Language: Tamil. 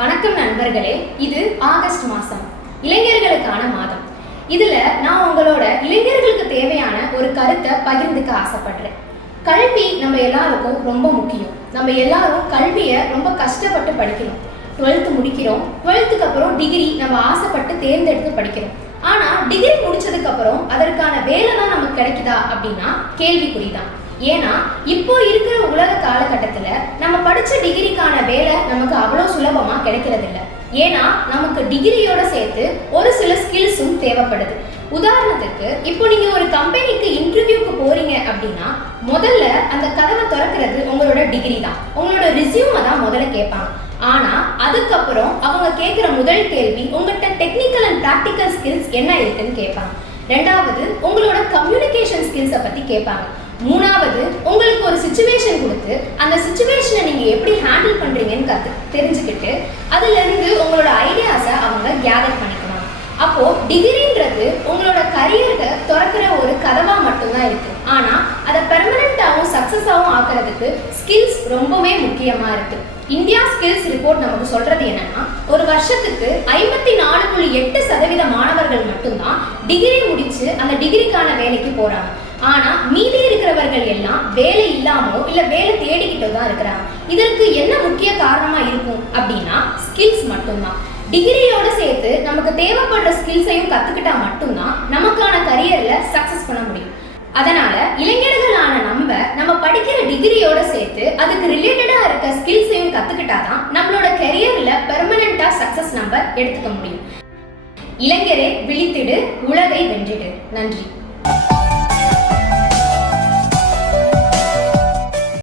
வணக்கம் நண்பர்களே, இது ஆகஸ்ட் மாதம், இளைஞர்களுக்கான மாதம். இதில் நான் உங்களோட இளைஞர்களுக்கு தேவையான ஒரு கருத்தை பகிர்ந்துக்க ஆசைப்படுறேன். கல்வி நம்ம எல்லாருக்கும் ரொம்ப முக்கியம். நம்ம எல்லாரும் கல்வியை ரொம்ப கஷ்டப்பட்டு படிக்கிறோம். 12th முடிக்கிறோம். 12th அப்புறம் டிகிரி நம்ம ஆசைப்பட்டு தேர்ந்தெடுத்து படிக்கிறோம். ஆனால் டிகிரி முடிச்சதுக்கப்புறம் அதற்கான வேலை தான் நமக்கு கிடைக்குதா அப்படின்னா கேள்விக்குறிதான். ஏன்னா இப்போ இருக்கிற உலக காலகட்டத்தில் நம்ம படித்த டிகிரிக்கான வேலை நமக்கு அவ்வளோ சுலபமாக கிடைக்கிறது இல்லை. ஏன்னா நமக்கு டிகிரியோட சேர்த்து ஒரு சில ஸ்கில்ஸும் தேவைப்படுது. உதாரணத்துக்கு இப்போ நீங்கள் ஒரு கம்பெனிக்கு இன்டர்வியூக்கு போறீங்க அப்படின்னா முதல்ல அந்த கதவை திறக்கிறது உங்களோட டிகிரி தான். உங்களோட ரிசியூமை தான் முதல்ல கேட்பாங்க. ஆனால் அதுக்கப்புறம் அவங்க கேட்குற முதல் கேள்வி உங்கள்கிட்ட டெக்னிக்கல் அண்ட் ப்ராக்டிக்கல் ஸ்கில்ஸ் என்ன இருக்குன்னு கேட்பாங்க. ரெண்டாவது உங்களோட கம்யூனிகேஷன் ஸ்கில்ஸை பற்றி கேட்பாங்க. மூணாவது உங்களுக்கு ஒரு சிச்சுவேஷன் கொடுத்து அந்த சிச்சுவேஷனை நீங்கள் எப்படி ஹேண்டில் பண்ணுறீங்கன்னு தெரிஞ்சுக்கிட்டு அதுலேருந்து உங்களோட ஐடியாஸை அவங்க கேதர் பண்ணிக்கணும். அப்போது டிகிரின்றது உங்களோட கரியரை திறக்கிற ஒரு கதவாக மட்டும்தான் இருக்குது. ஆனால் அதை பெர்மனண்ட்டாகவும் சக்ஸஸாகவும் ஆக்கிறதுக்கு ஸ்கில்ஸ் ரொம்பவே முக்கியமாக இருக்குது. இந்தியா ஸ்கில்ஸ் ரிப்போர்ட் நமக்கு சொல்கிறது என்னன்னா, ஒரு வருஷத்துக்கு 54.8% மாணவர்கள் மட்டும்தான் டிகிரி முடித்து அந்த டிகிரிக்கான வேலைக்கு போகிறாங்க. ஆனால் மீதி இருக்கிறவர்கள் எல்லாம் வேலை இல்லாமோ இல்லை வேலை தேடிக்கிட்டோ தான் இருக்கிறாங்க. இதற்கு என்ன முக்கிய காரணமாக இருக்கும் அப்படின்னா ஸ்கில்ஸ் மட்டும்தான். டிகிரியோடு சேர்த்து நமக்கு தேவைப்படுற ஸ்கில்ஸையும் கற்றுக்கிட்டா மட்டும்தான் நமக்கான கரியரில் சக்ஸஸ் பண்ண முடியும். அதனால் இளைஞர்களான நம்ம படிக்கிற டிகிரியோட சேர்த்து அதுக்கு ரிலேட்டடாக இருக்க ஸ்கில்ஸையும் கற்றுக்கிட்டா தான் நம்மளோட கரியரில் பெர்மனண்ட்டாக சக்ஸஸ் நம்ம எடுத்துக்க முடியும். இளைஞரே விழித்திடு, உலகை வென்றிடு. நன்றி.